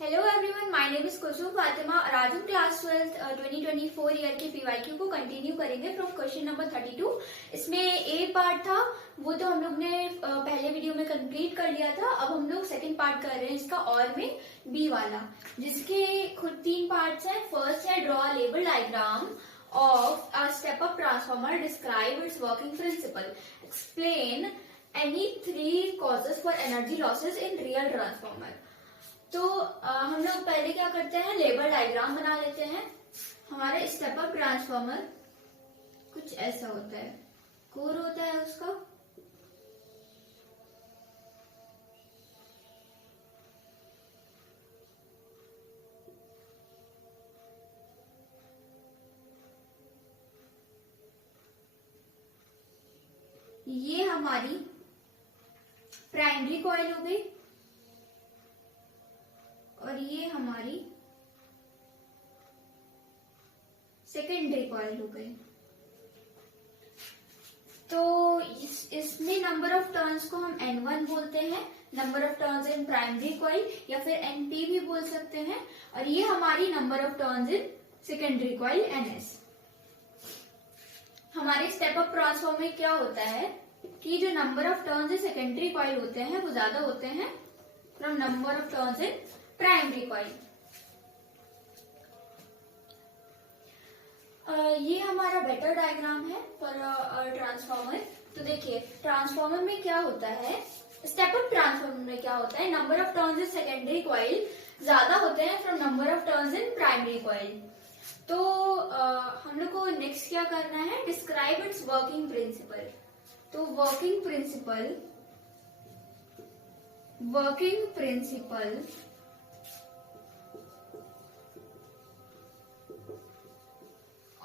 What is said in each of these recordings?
Hello everyone, my name is Kusum Fatima और आज हम क्लास 12 2024 ईयर के पीवाईक्यू को कंटिन्यू करेंगे फ्रॉम क्वेश्चन नंबर 32। इसमें ए पार्ट था वो तो हम लोग ने पहले वीडियो में कंप्लीट कर लिया था। अब हम लोग सेकंड पार्ट कर रहे हैं इसका और में बी वाला, जिसके खुद 3 पार्ट्स हैं। फर्स्ट है draw label diagram of a step up transformer, describe it's working principle, explain any 3 causes for energy losses in real transformer. तो हम लोग पहले क्या करते हैं, लेबल डायग्राम बना लेते हैं। हमारा स्टेप अप ट्रांसफॉर्मर कुछ ऐसा होता है, कोर होता है उसका। ये हमारी प्राइमरी कॉइल हो गई और ये हमारी सेकेंडरी कॉइल हो गई। तो इसमें नंबर ऑफ टर्न्स को हम N1 बोलते हैं, number of turns in primary coil, या फिर NP भी बोल सकते हैं। और ये हमारी number of turns in secondary coil NS। हमारे स्टेप अप ट्रांसफॉर्मर में क्या होता है कि जो number of turns in secondary coil होते हैं वो ज्यादा होते हैं from number of turns in primary coil. ये हमारा बेटर डायग्राम है फॉर ट्रांसफॉर्मर। तो देखिए ट्रांसफॉर्मर में क्या होता है, स्टेप अप ट्रांसफॉर्मर में क्या होता है, number of turns in secondary coil ज्यादा होते हैं from number of turns in primary coil. तो हम लोग को नेक्स्ट क्या करना है, डिस्क्राइब इट्स वर्किंग प्रिंसिपल। तो working principle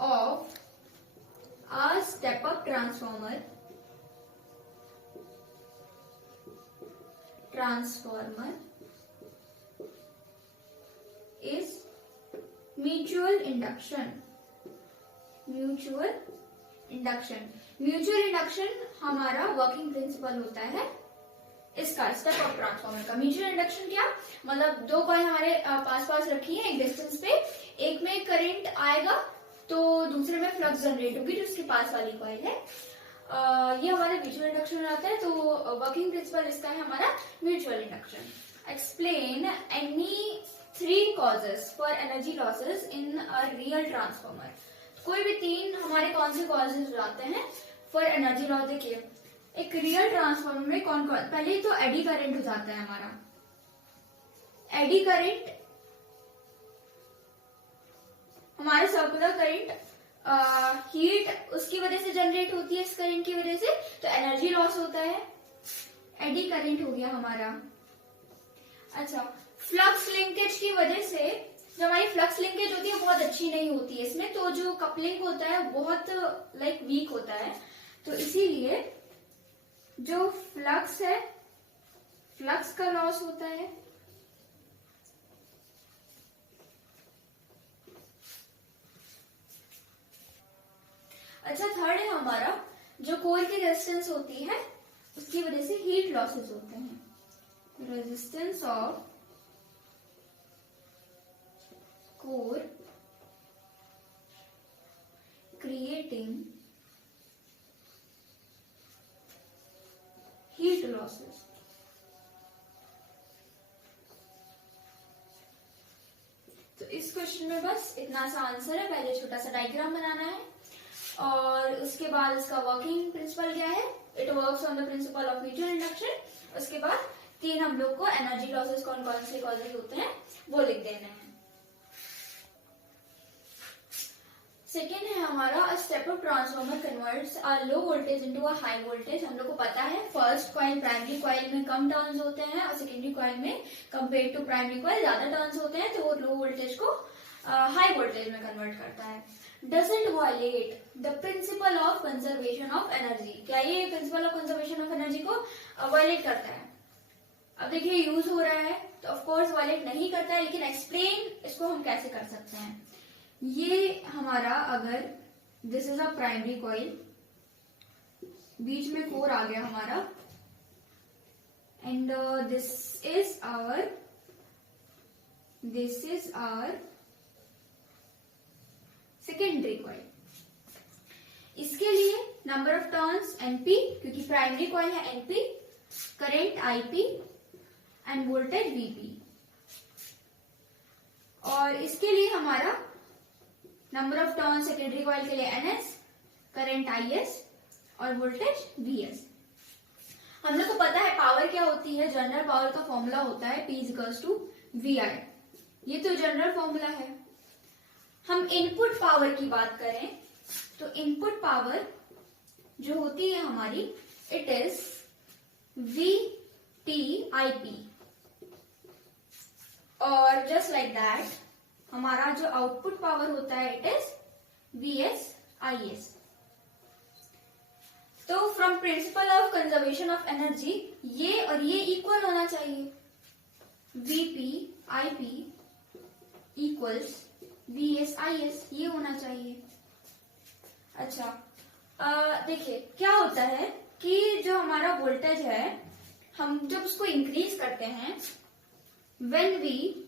of a step-up transformer is mutual induction। Mutual induction हमारा वर्किंग प्रिंसिपल होता है इसका, स्टेप अप ट्रांसफॉर्मर का। म्यूचुअल इंडक्शन क्या मतलब, 2 कॉइल हमारे पास रखी है एक डिस्टेंस पे, एक में करंट आएगा तो दूसरे में फ्लक्स जनरेट होगी जो उसके पास वाली कॉइल है। ये हमारे म्यूचुअल इंडक्शन में आता है। तो वर्किंग प्रिंसिपल इसका है हमारा mutual induction. Explain any 3 causes for energy losses in a real transformer. कोई भी 3 हमारे कौन से कॉजेस हो जाते हैं फॉर एनर्जी लॉस। देखिए एक रियल ट्रांसफॉर्मर में कौन कौन, पहले तो एडी करंट हो जाता है हमारा। एडी करंट हमारा सर्कुलर करंट, हीट उसकी वजह से जनरेट होती है, इस करंट की वजह से, तो एनर्जी लॉस होता है। एडी करंट हो गया हमारा। अच्छा, फ्लक्स लिंकेज की वजह से, जो हमारी फ्लक्स लिंकेज होती है बहुत अच्छी नहीं होती है इसमें, तो जो कपलिंग होता है बहुत वीक होता है, तो इसीलिए जो फ्लक्स है, फ्लक्स का लॉस होता है। अच्छा, थर्ड है हमारा जो कोर की रेजिस्टेंस होती है उसकी वजह से हीट लॉसेस होते हैं। Resistance of core creating heat losses. तो इस क्वेश्चन में बस इतना सा आंसर है। पहले छोटा सा डायग्राम बनाना है और उसके बाद इसका वर्किंग प्रिंसिपल क्या है, it works on the principle of mutual induction. उसके बाद 3 हम लोग को एनर्जी लॉसेस कौन कौन से कॉजेस होते हैं वो लिख देने हैं। सेकेंड है हमारा step up transformer converts a low voltage into a high voltage. हम लोग को पता है फर्स्ट कॉइल प्राइमरी कॉइल में कम टर्न्स होते हैं और सेकेंडरी कॉइल में कंपेयर टू प्राइमरी कॉइल ज्यादा टर्न्स होते हैं, तो वो लो वोल्टेज को हाई वोल्टेज में कन्वर्ट करता है। Doesn't violate the principle of conservation of energy. क्या ये principle of conservation of energy को वायलेट करता है? अब देखिए यूज हो रहा है तो ऑफ कोर्स वायलेट नहीं करता है, लेकिन एक्सप्लेन इसको हम कैसे कर सकते हैं। ये हमारा, अगर this is a primary coil, बीच में कोर आ गया हमारा, and this is our this is our secondary coil. इसके लिए नंबर ऑफ टर्न्स एनपी, क्योंकि प्राइमरी कॉइल है NP, current IP and voltage VP. और इसके लिए हमारा number of turns secondary coil के लिए एनएस, करंट आईएस और वोल्टेज वीएस। हम लोग को पता है पावर क्या होती है, जनरल पावर का फॉर्मूला होता है P इक्वल्स टू VI। ये तो जनरल फॉर्मूला है। हम इनपुट पावर की बात करें तो इनपुट पावर जो होती है हमारी, इट इज VTIP। और जस्ट लाइक दैट हमारा जो आउटपुट पावर होता है इट इज VSIS। तो from principle of conservation of energy ये और ये इक्वल होना चाहिए। VPIP इक्वल्स VSIS, ये होना चाहिए। अच्छा, देखिए क्या होता है कि जो हमारा वोल्टेज है हम जब उसको इंक्रीज करते हैं, when we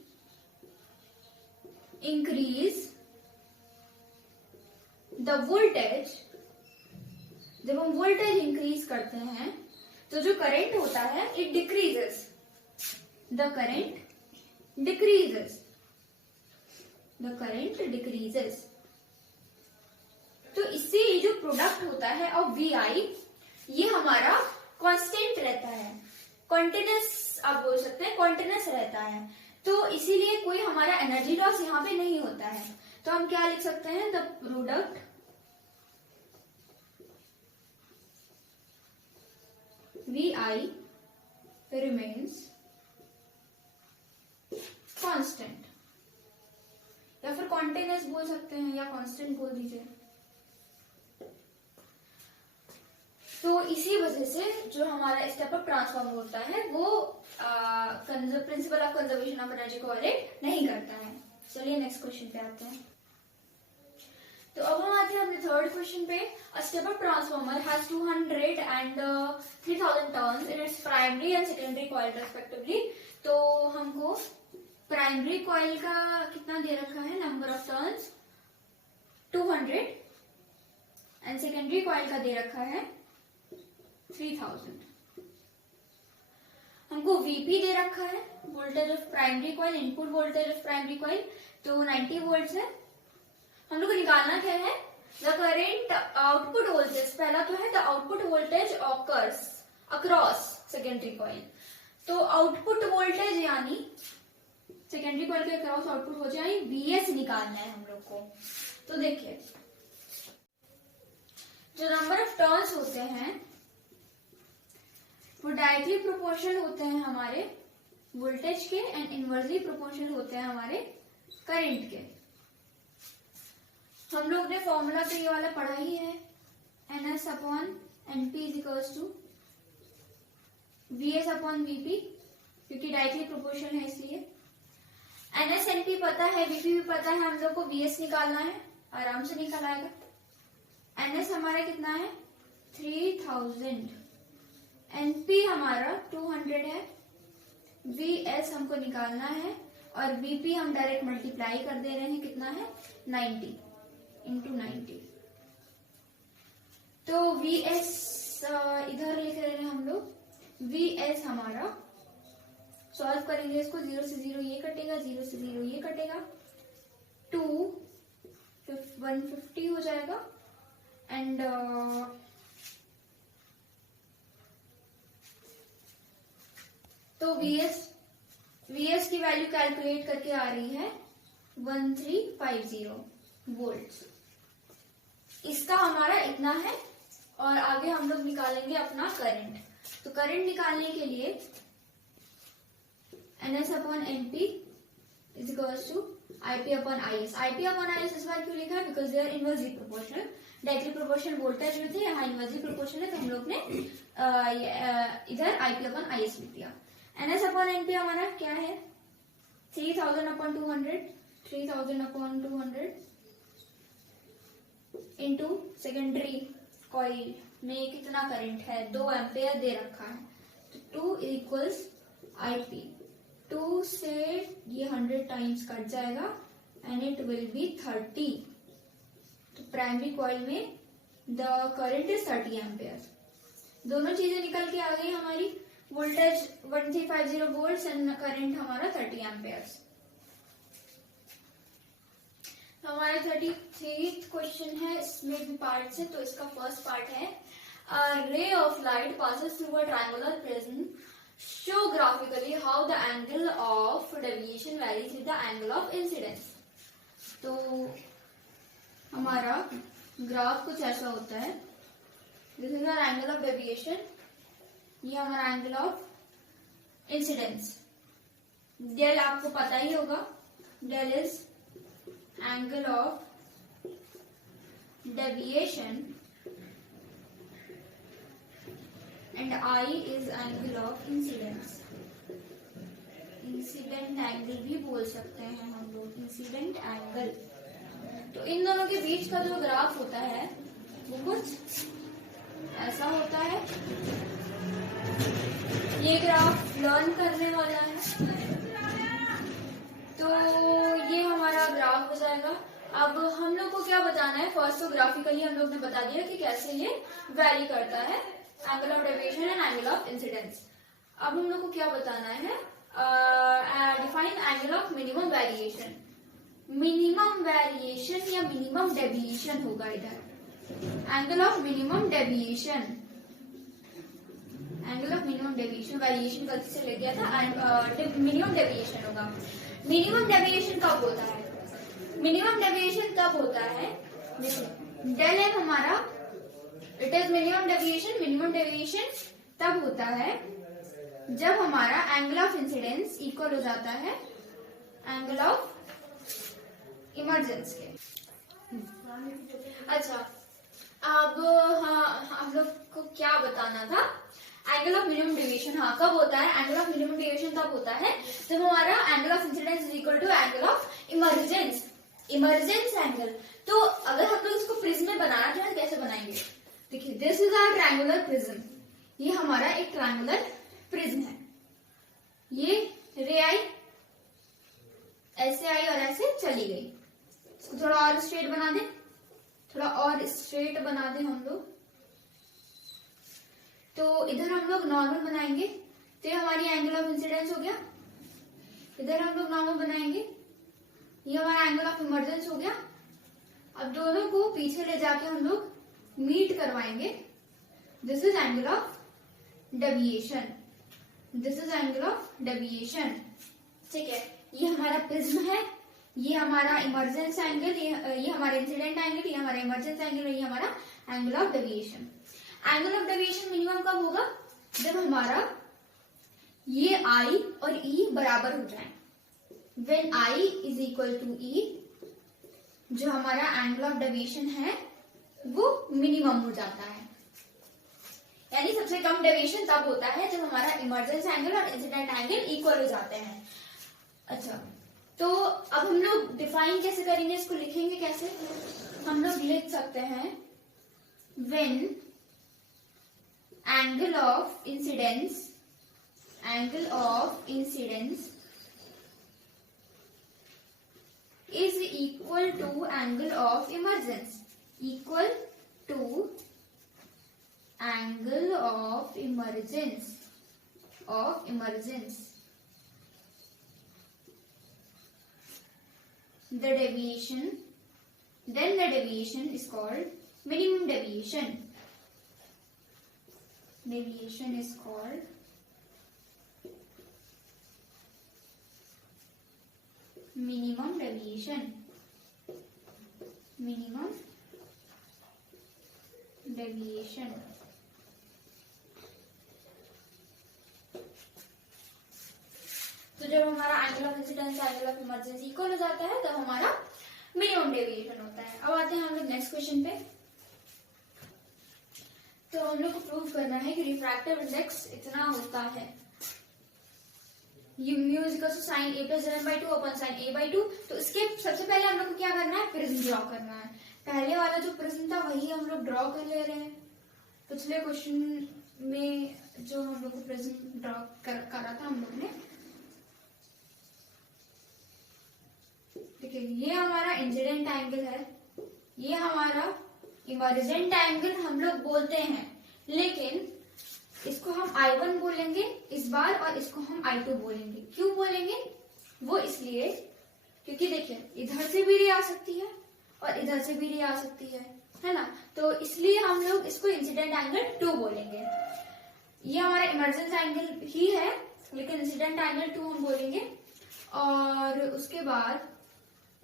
increase the voltage, जब हम वोल्टेज इंक्रीज करते हैं तो जो करंट होता है it decreases, the current decreases, the current decreases. तो इससे ये जो प्रोडक्ट होता है ऑफ VI ये हमारा कांस्टेंट रहता है, कॉन्टिन्यूस आप बोल सकते हैं, कॉन्टिन्यूस रहता है। तो इसीलिए कोई हमारा एनर्जी लॉस यहाँ पे नहीं होता है। तो हम क्या लिख सकते हैं, the product VI remains constant, या फिर कॉन्टिन्यूस बोल सकते हैं या कांस्टेंट बोल दीजिए। तो इसी वजह से जो हमारा स्टेप अप ट्रांसफॉर्मर होता है वो principle of conservation of energy को वायलेट नहीं करता है। चलिए नेक्स्ट क्वेश्चन पे आते हैं। तो अब हम आते हैं अपने थर्ड क्वेश्चन पे। A step up transformer has 200 and 3000 turns in its primary and secondary coil respectively. तो हमको प्राइमरी कॉइल का कितना दे रखा है, number of turns 200 and secondary coil का दे रखा है 3000। हमको VP दे रखा है, voltage of primary coil, input voltage of primary coil, तो 90 वोल्ट है। हम लोग को निकालना क्या है, द करेंट आउटपुट वोल्टेज। पहला तो है the output voltage occurs across secondary coil. तो आउटपुट वोल्टेज यानी सेकेंडरी कॉइल के अक्रॉस आउटपुट हो जाए VS निकालना है हम लोग को। तो देखिए जो नंबर ऑफ टर्न्स होते हैं वो डायरेक्टली प्रोपोर्शनल होते हैं हमारे वोल्टेज के एंड इनवर्सली प्रोपोर्शनल होते हैं हमारे करंट के। हम लोग ने फॉर्मूला तो ये वाला पढ़ा ही है, NS upon NP is equals to VS upon VP, क्योंकि डायरेक्टली प्रोपोर्शनल है इसलिए। NS NP पता है, VP भी पता है, हम लोग को VS निकालना है, आराम से निकल आएगा। NS हमारा कितना है 3000, NP हमारा 200 है, VS हमको निकालना है और VP हम डायरेक्ट मल्टीप्लाई कर दे रहे हैं, कितना है 90 इंटू 90। तो VS इधर लिख रहे हैं हम लोग, VS हमारा सॉल्व करेंगे इसको, 0 से 0 ये कटेगा, 0 से 0 ये कटेगा, 150 हो जाएगा एंड तो VS की वैल्यू कैलकुलेट करके आ रही है 1350 वोल्ट। इसका हमारा इतना है और आगे हम लोग निकालेंगे अपना करंट। तो करंट निकालने के लिए NS upon NP is equals to IP upon IS। IP upon IS इस बार क्यों लिखा है, because they are inversely proportional. Directly proportional voltage में थे, यहाँ इनवर्सली प्रोपोर्शनल है, तो हम लोग ने इधर IP अपॉन IS लिख दिया। NS अपॉन NP हमारा क्या है 3000 upon 200, 3000 upon 200 into secondary coil में कितना करंट है 2 एम्पेयर दे रखा है, तो 2 इक्वल्स IP। 2 से ये 100 टाइम्स कट जाएगा एंड इट विल बी 30। तो प्राइमरी कॉइल में द करंट इज 30 एम्पियर। दोनों चीजें निकल के आ गई हमारी, वोल्टेज 1350 वोल्ट्स एंड करंट हमारा 30 एम्पियर्स। हमारा 33th क्वेश्चन है, इसमें भी पार्ट्स है। तो इसका फर्स्ट पार्ट है, a ray of light passes through a triangular prism. Show graphically how the angle of deviation varies with the angle of incidence. तो हमारा ग्राफ कुछ ऐसा होता है, this is hour angle of deviation, ये हमारा angle of incidence. Del आपको पता ही होगा, del is angle of deviation and I is angle of incidence. Incident angle भी बोल सकते हैं हम लोग, इंसिडेंट एंगल। तो इन दोनों के बीच का जो ग्राफ होता है वो कुछ ऐसा होता है। ये ग्राफ लर्न करने वाला है, तो ये हमारा ग्राफ हो जाएगा। अब हम लोग को क्या बताना है, फर्स्ट तो ग्राफिकली हम लोग ने बता दिया कि कैसे ये वैरी करता है, angle of deviation and angle of incidence. अब हम लोग को क्या बताना है, define angle of minimum variation. Minimum variation या मिनिमम डेविएशन होगा इधर, angle of minimum deviation, angle of minimum deviation, variation गलती से ले गया था, मिनिमम डेविएशन होगा। मिनिमम डेविएशन कब होता है, मिनिमम डेविएशन तब होता है, डेल एम हमारा it is minimum deviation. Minimum deviation तब होता है जब हमारा एंगल ऑफ इंसिडेंस इक्वल हो जाता है एंगल ऑफ इमर्जेंस के। अच्छा, अब हाँ हम लोग को क्या बताना था, एंगल ऑफ मिनिमम डेविएशन हाँ कब होता है, एंगल ऑफ मिनिमम डेविएशन तब होता है जब हमारा angle of incidence is equal to angle of emergence, emergence angle. तो अगर हम लोग इसको प्रिज्म में बनाना चाहें तो कैसे बनाएंगे, देखिए this is our triangular prism, ये हमारा एक ट्रायंगुलर प्रिज्म है। ये रे आई ऐसे आई और ऐसे चली गई, इसको थोड़ा और स्ट्रेट बना दें, थोड़ा और स्ट्रेट बना दें हम लोग। तो इधर हम लोग नॉर्मल बनाएंगे, तो ये हमारी एंगल ऑफ इंसिडेंस हो गया। इधर हम लोग नॉर्मल बनाएंगे, ये हमारा एंगल ऑफ इमर्जेंस हो गया। अब दोनों को पीछे ले जाके हम लोग मीट करवाएंगे, this is angle of deviation, this is angle of deviation. ठीक है, ये हमारा प्रिज्म है, ये हमारा इमर्जेंस एंगल, ये हमारा इंसिडेंट एंगल, ये हमारा इमर्जेंस एंगल, ये हमारा angle of deviation. Angle of deviation minimum कब होगा, जब हमारा ये आई और ई बराबर हो जाए। When i is equal to e, जो हमारा एंगल ऑफ डेविएशन है वो मिनिमम हो जाता है, यानी सबसे कम डेविएशन तब होता है जब हमारा इमर्जेंस एंगल और इंसिडेंट एंगल इक्वल हो जाते हैं। अच्छा, तो अब हम लोग डिफाइन कैसे करेंगे, इसको लिखेंगे कैसे, हम लोग लिख सकते हैं when angle of incidence, angle of incidence is equal to angle of emergence, equal to angle of emergence, the deviation, then the deviation is called minimum deviation, deviation is called minimum deviation, minimum deviation। तो जब हमारा angle of incidence angle of emergency equal हो जाता है तब हमारा minimum deviation होता है। अब आते हैं हम लोग नेक्स्ट क्वेश्चन पे। तो हम लोग को प्रूव करना है कि रिफ्रैक्टिव इंडेक्स इतना होता है, mu is equal to sine a plus n by two upon sine a by two. तो इसके सबसे पहले हम लोग को क्या करना है, प्रिज्म ड्रॉ करना है। पहले वाला जो प्रिज्म था वही हम लोग ड्रॉ कर ले रहे हैं। पिछले क्वेश्चन में जो हम लोग को प्रिज्म ड्रॉ करा था हम लोग ने, देखिए ये हमारा इंसिडेंट एंगल है, ये हमारा इमर्जेंट एंगल हम लोग बोलते हैं, लेकिन इसको हम I1 बोलेंगे इस बार और इसको हम I2 बोलेंगे। क्यों बोलेंगे? वो इसलिए क्योंकि देखिए इधर से भी रे आ सकती है और इधर से भी रे आ सकती है ना, तो इसलिए हम लोग इसको इंसिडेंट एंगल 2 बोलेंगे। ये हमारा इमर्जेंट एंगल ही है, लेकिन इंसिडेंट एंगल 2 हम बोलेंगे। और उसके बाद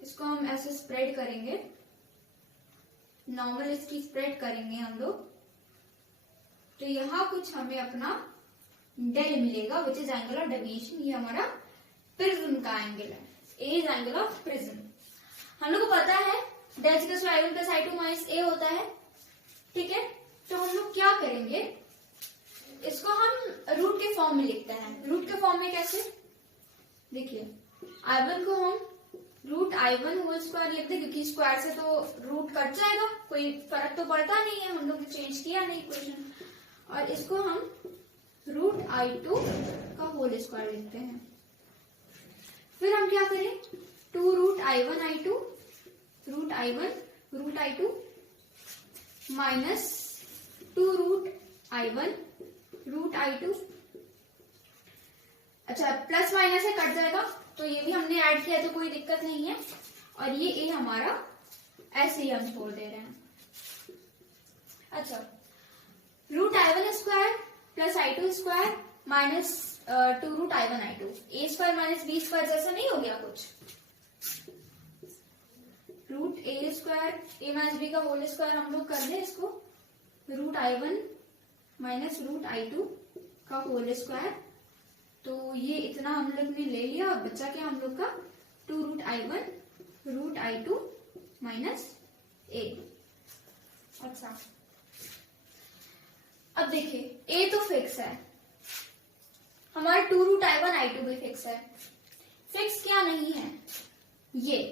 इसको हम ऐसे स्प्रेड करेंगे, नॉर्मल इसकी स्प्रेड करेंगे हम लोग, तो यहाँ कुछ हमें अपना डेल मिलेगा which is angle of deviation. ये हमारा प्रिज्म का एंगल है, a is angle of prism. हम लोग को पता है del equals to I1 plus I2 minus a होता है, ठीक है। तो हम लोग क्या करेंगे, इसको हम रूट के फॉर्म में लिखते हैं। रूट के फॉर्म में कैसे? देखिए I1 को हम रूट I1 होल स्क्वायर लिखते हैं, क्योंकि स्क्वायर से तो रूट कट जाएगा, कोई फर्क तो पड़ता नहीं है, हम लोग ने चेंज किया नहीं इक्वेशन। और इसको हम रूट I2 का होल स्क्वायर लिखते हैं। फिर हम क्या करें, 2 root I1 I2 root I1 root I2 minus 2 root I1 root I2। अच्छा प्लस माइनस है, कट जाएगा, तो ये भी हमने ऐड किया तो कोई दिक्कत नहीं है। और ये ए हमारा ऐसे ही हम छोड़ दे रहे हैं। अच्छा root I1 square plus I2 square minus 2 root I1 I2, a square minus b square जैसा नहीं हो गया कुछ? Root a square a minus b का होल स्क्वायर हम लोग कर दें इसको, root I1 minus root I2 का होल स्क्वायर। तो ये इतना हम लोग ने ले लिया और बचा क्या हम लोग का, 2 root I1 root I2 minus ए। अच्छा अब देखिए ए तो फिक्स है, हमारा 2 रूट I1 I2 भी फिक्स है। फिक्स क्या नहीं है ये,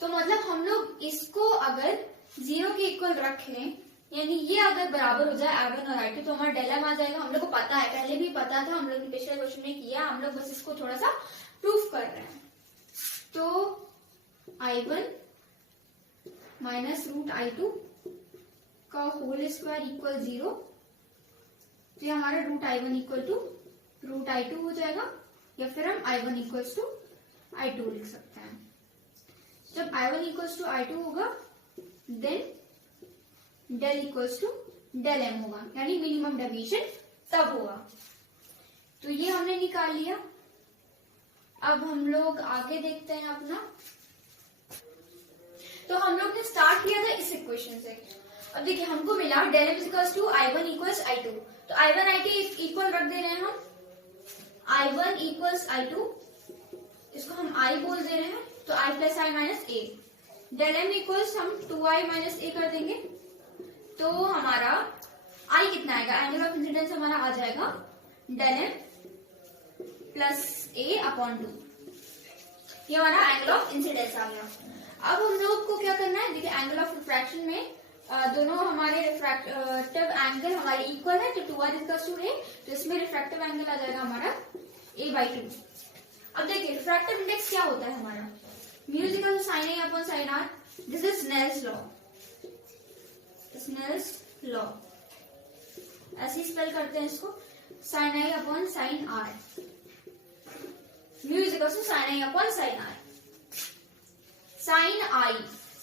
तो मतलब हम लोग इसको अगर 0 के इक्वल रखें, यानी ये अगर बराबर हो जाए I1 और I2, तो हमारा डेलम आ जाएगा। हम लोग को पता है, पहले भी पता था, हम लोग ने पिछले क्वेश्चन में किया, हम लोग बस इसको थोड़ा सा प्रूफ कर रहे हैं। तो I1 माइनस रूट I2 का होल स्क्वायर इक्वल 0, तो ये हमारा root I1 equal to root I2 हो जाएगा, या फिर हम I1 इक्वल्स टू I2 लिख सकते हैं। जब I1 इक्वल्स टू I2 होगा then del equals to del m होगा, यानी मिनिमम डेविएशन तब होगा। तो ये हमने निकाल लिया। अब हम लोग आगे देखते हैं अपना। तो हम लोग ने स्टार्ट किया था इस इक्वेशन से। अब देखिए हमको मिला del m equals to I1 equals I2, तो I1 I2 इक्वल रख दे रहे हैं हम, I1 इक्वल्स I2, इसको हम I बोल दे रहे हैं, तो I plus I minus a. Del m equals हम 2I माइनस ए कर देंगे, तो हमारा I कितना आएगा, एंगल ऑफ इंसिडेंस हमारा आ जाएगा डेल एम प्लस ए अपॉन 2। ये हमारा एंगल ऑफ इंसिडेंस आ गया। अब हम लोग को क्या करना है, देखिए एंगल ऑफ रिफ्रैक्शन में दोनों हमारे रिफ्रैक्टिव एंगल हमारे इक्वल है, तो 2r इक्वल्स टू ए, तो इसमें रिफ्रैक्टिव एंगल आ जाएगा हमारा a/2। अब देखिए रिफ्रैक्टिव इंडेक्स क्या होता है हमारा, mu is equal to sine a upon sine r. This is Snell's law, Snell's law ऐसे स्पेल करते हैं इसको, sine i upon sine r, mu is equal to sine i upon sine r.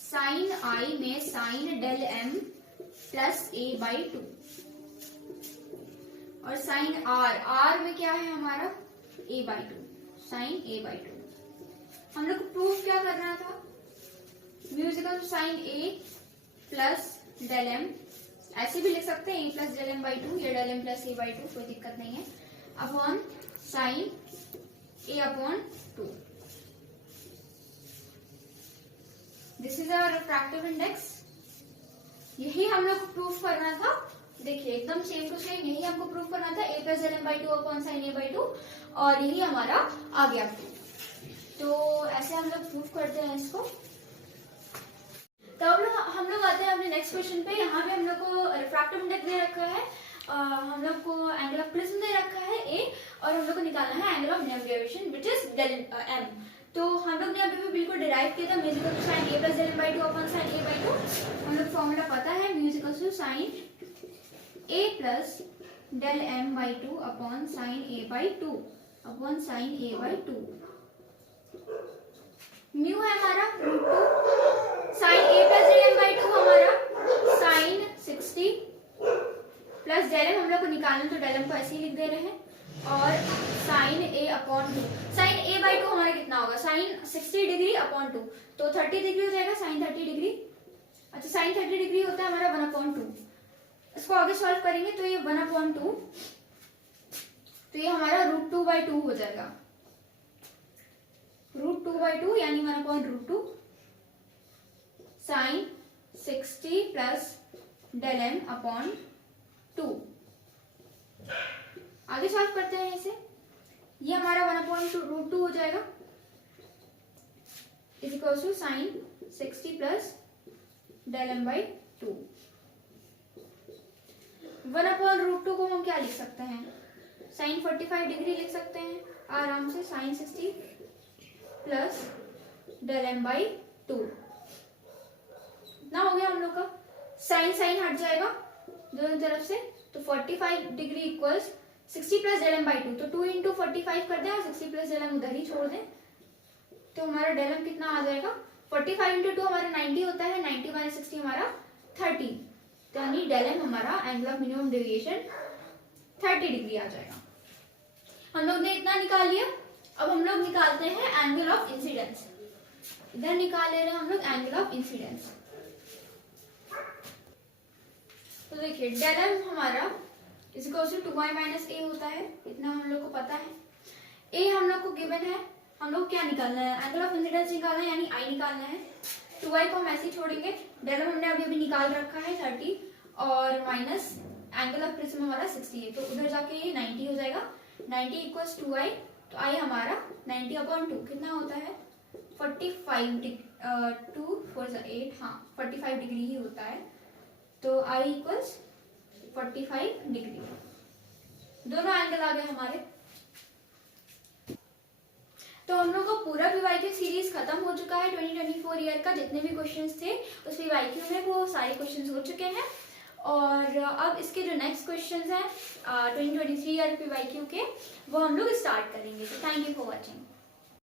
Sine i में sine del M plus a/2, और sign are में क्या है हमारा a/2, साइन a/2। हम लोग को प्रूफ क्या करना था, mu is equal to sine a plus del m, ऐसे भी लिख सकते हैं a प्लस डेल एम/2 या डेल एम प्लस a/2, कोई दिक्कत नहीं है, upon sine a upon 2। This is our refractive index. यही हम लोग प्रूफ करना था। देखिए एकदम सेम टू सेम यही हमको प्रूफ करना था, a प्लस डेल एम/2 अपॉन साइन a/2, और यही हमारा आ गया प्रूफ। तो ऐसे हम लोग प्रूफ करते हैं इसको। तो हम लोग आते हैं अपने नेक्स्ट क्वेश्चन पे। यहाँ पे हम लोग को रिफ्रैक्टिव इंडेक्स दे रखा है, हम लोग को एंगल ऑफ प्रिज्म दे रखा है a, और हम लोग को निकालना है angle of minimum deviation which is del m. तो हम लोग ने अभी भी बिल्कुल डिराइव किया था mu equal to sine a plus del M by two upon sine a by two. हम लोग फॉर्मूला पता है, mu equal to sine a plus del M by two upon sine a by two upon sine a by two. Mu है हमारा root two, sine a plus del M by two हमारा sine 60 plus del m हम लोग को निकालना, तो del M को ऐसे ही लिख दे रहे हैं, और sine a upon two. Sine a by two हमारा कितना होगा, साइन 60 डिग्री अपॉन टू, तो 30 डिग्री हो जाएगा, साइन 30 डिग्री। अच्छा साइन 30 डिग्री होता है हमारा 1 अपॉन 2। इसको आगे सॉल्व करेंगे तो ये 1 अपॉन 2, तो ये हमारा रूट 2 बाई 2 हो जाएगा, रूट 2 बाई 2 यानी 1 upon root 2 sine 60 plus del m upon 2। आगे सॉल्व करते हैं इसे, ये हमारा 1 अपॉन रूट 2 हो जाएगा is equal to sine 60 plus del M by 2। 1 upon root 2 को हम क्या लिख सकते हैं, साइन 45 डिग्री लिख सकते हैं आराम से, sine 60 plus del M by 2। इतना हो गया हम लोग का, साइन साइन हट जाएगा दोनों तरफ से, तो 45 degree equals 60 plus del M by 2, तो 2 इंटू 45 कर दें और 60 प्लस डेल एम उधर ही छोड़ दें, तो हमारा डेल एम कितना आ जाएगा, 45 इंटू 2 हमारा 90 होता है, 90 माइनस 60 हमारा 30, तो यानी डेल एम हमारा angle of minimum deviation 30 degree आ जाएगा। हम लोग ने इतना निकाल लिया, अब हम लोग निकालते हैं एंगल ऑफ इंसिडेंस। इधर निकाल ले रहे हैं हम लोग एंगल ऑफ इंसिडेंस। तो देखिए डेल एम हमारा is equal to 2y minus a होता है, इतना हम लोग को पता है। ए हम लोग को गिवन है, हम लोग क्या निकालना है, एंगल ऑफ इंसिडेंस निकालना है, यानी आई निकालना है। 2y को हम ऐसे ही छोड़ेंगे, डेल एम हमने अभी निकाल रखा है 30, और माइनस एंगल ऑफ प्रिज्म हमारा 60 है, तो उधर जाके ये 90 हो जाएगा, 90 इक्वल्स 2i, तो आई हमारा 90 अपॉन 2 कितना होता है 45 2 4 8, हाँ 45 डिग्री ही होता है, तो आई इक्वल्स 45 डिग्री। दोनों एंगल आ गए हमारे। तो हम लोग का पूरा पीवाईक्यू सीरीज खत्म हो चुका है। 2024 ईयर का जितने भी क्वेश्चंस थे उस पीवाईक्यू में वो सारे क्वेश्चंस हो चुके हैं, और अब इसके जो नेक्स्ट क्वेश्चंस हैं 2023 ईयर पीवाईक्यू के, वो हम लोग स्टार्ट करेंगे। तो थैंक यू फॉर वॉचिंग।